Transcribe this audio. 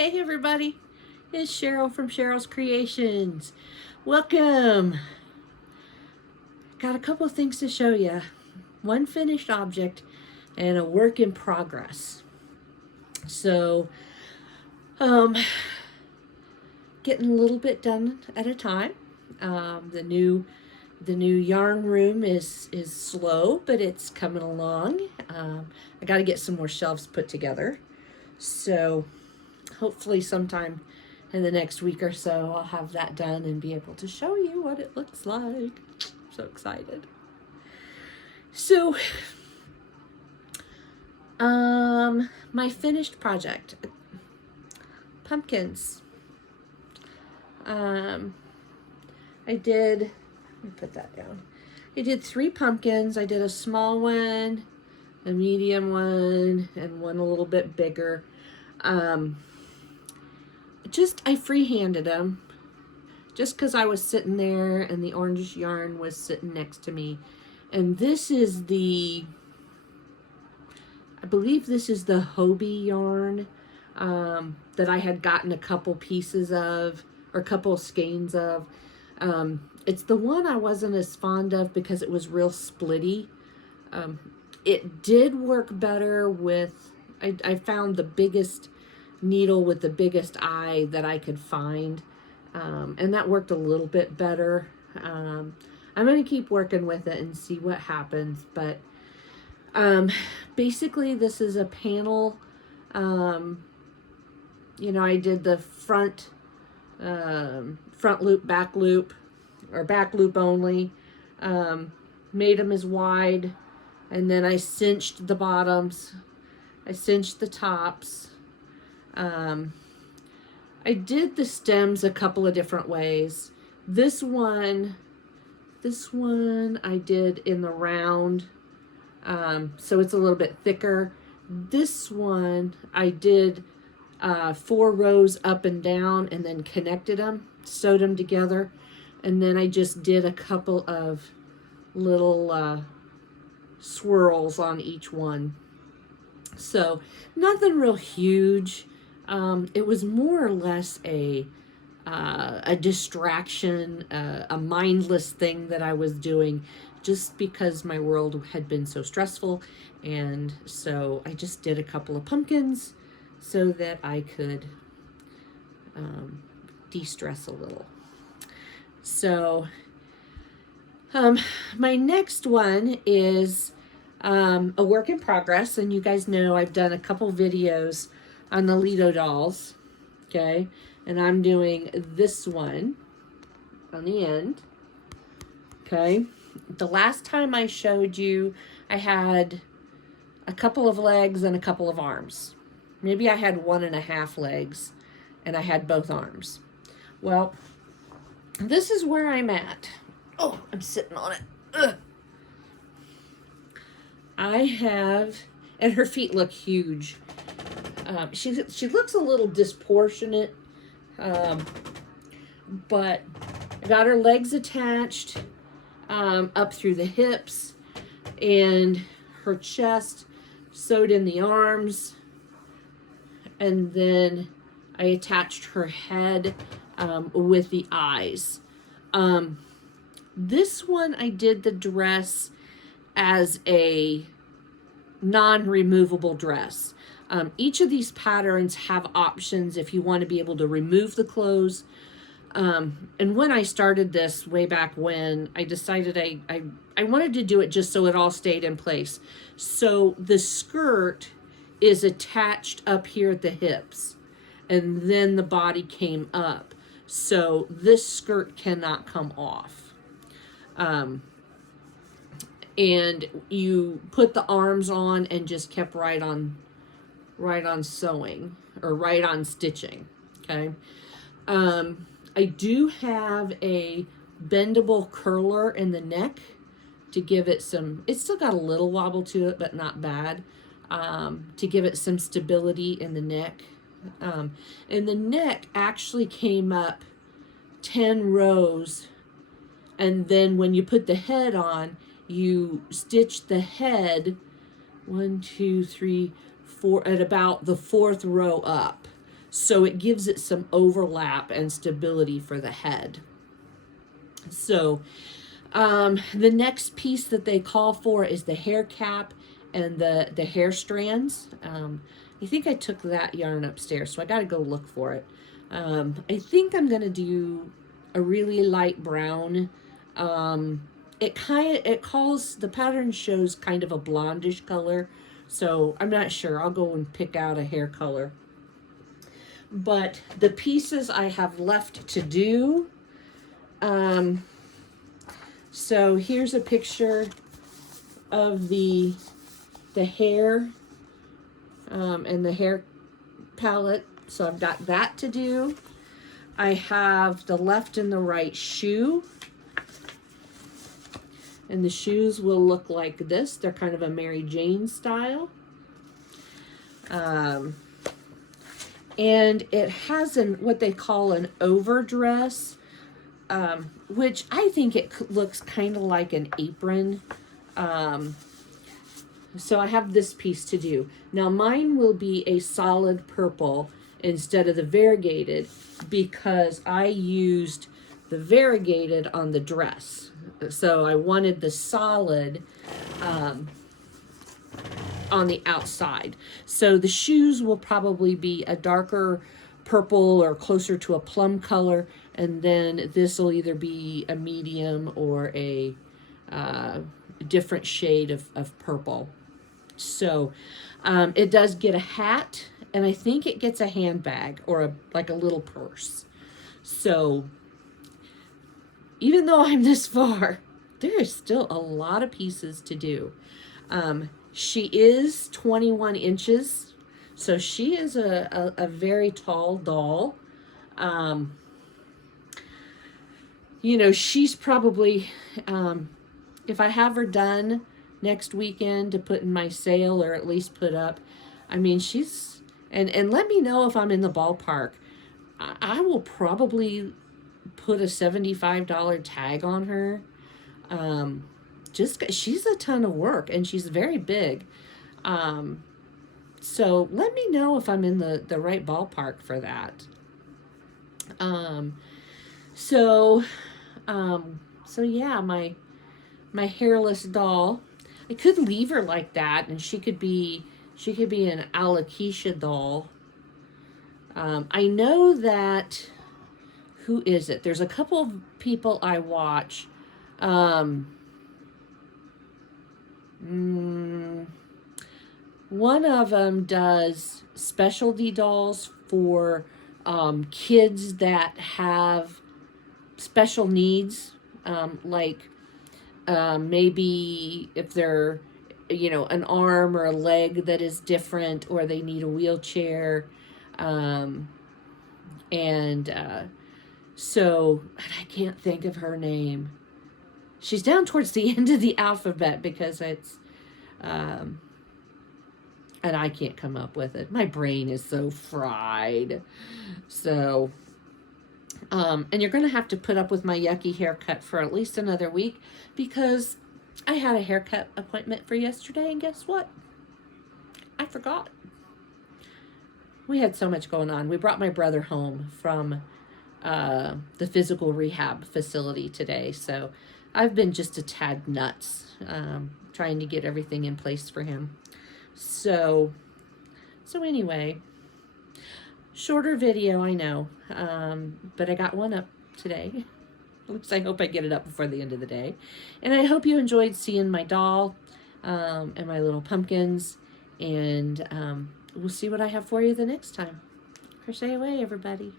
Hey everybody, it's Cheryl from Cheryl's Creations. Welcome. Got a couple of things to show you. One finished object and a work in progress. So, getting a little bit done at a time. The new yarn room is slow, but it's coming along. I got to get some more shelves put together. So hopefully sometime in the next week or so I'll have that done and be able to show you what it looks like. So excited. So my finished project, pumpkins. I did, let me put that down. I did 3 pumpkins. I did a small one, a medium one, and one a little bit bigger. I freehanded them just because I was sitting there and the orange yarn was sitting next to me. And this is I believe this is the Hobie yarn that I had gotten a couple pieces of, or a couple skeins of. It's the one I wasn't as fond of because it was real splitty. It did work better with, I found the biggest needle with the biggest eye that I could find, and that worked a little bit better. I'm going to keep working with it and see what happens, but basically this is a panel. I did the front loop, back loop, or back loop only, made them as wide, and then I cinched the bottoms, I cinched the tops. I did the stems a couple of different ways. This one I did in the round, so it's a little bit thicker. This one I did 4 rows up and down and then connected them, sewed them together, and then I just did a couple of little swirls on each one. So nothing real huge. It was more or less a distraction, a mindless thing that I was doing just because my world had been so stressful. And so I just did a couple of pumpkins so that I could de-stress a little. So my next one is a work in progress, and you guys know I've done a couple videos on the Letodolls, okay, and I'm doing this one on the end, okay. The last time I showed you, I had a couple of legs and a couple of arms. Maybe I had 1.5 legs and I had both arms. Well, this is where I'm at. Oh, I'm sitting on it. Ugh. I have, and her feet look huge. She looks a little disproportionate, but I got her legs attached up through the hips, and her chest sewed in the arms, and then I attached her head with the eyes. This one I did the dress as a non-removable dress. Each of these patterns have options if you want to be able to remove the clothes. And when I started this way back when, I decided I wanted to do it just so it all stayed in place. So the skirt is attached up here at the hips, and then the body came up. So this skirt cannot come off. And you put the arms on and just kept right on sewing, or right on stitching, okay. I do have a bendable curler in the neck to give it some, it's still got a little wobble to it, but not bad, to give it some stability in the neck. And the neck actually came up 10 rows, and then when you put the head on, you stitch the head 1, 2, 3, 4 at about the 4th row up. So it gives it some overlap and stability for the head. So the next piece that they call for is the hair cap and the hair strands. I think I took that yarn upstairs, so I got to go look for it. I think I'm going to do a really light brown. It calls, the pattern shows kind of a blondish color, so I'm not sure. I'll go and pick out a hair color. But the pieces I have left to do, so here's a picture of the hair and the hair palette. So I've got that to do. I have the left and the right shoe. And the shoes will look like this. They're kind of a Mary Jane style. And it has what they call an overdress, which I think it looks kind of like an apron. So I have this piece to do. Now mine will be a solid purple instead of the variegated, because I used the variegated on the dress. So I wanted the solid on the outside. So the shoes will probably be a darker purple or closer to a plum color, and then this will either be a medium or a different shade of purple. So it does get a hat, and I think it gets a handbag or like a little purse. So even though I'm this far, there is still a lot of pieces to do. She is 21 inches, so she is a very tall doll. You know, she's probably, if I have her done next weekend to put in my sale or at least put up, I mean, she's, and let me know if I'm in the ballpark. I will probably put a $75 tag on her. Just she's a ton of work, and she's very big. So let me know if I'm in the right ballpark for that. So yeah, my hairless doll. I could leave her like that, and she could be an alopecia doll. I know that, who is it? There's a couple of people I watch. One of them does specialty dolls for kids that have special needs, like maybe if they're, you know, an arm or a leg that is different, or they need a wheelchair. So I can't think of her name. She's down towards the end of the alphabet because it's, and I can't come up with it. My brain is so fried. So, and you're going to have to put up with my yucky haircut for at least another week, because I had a haircut appointment for yesterday, and guess what? I forgot. We had so much going on. We brought my brother home from the physical rehab facility today, so I've been just a tad nuts trying to get everything in place for him. So anyway, shorter video, I know, but I got one up today. At least I hope I get it up before the end of the day. And I hope you enjoyed seeing my doll and my little pumpkins, and we'll see what I have for you the next time. Crochet away, everybody.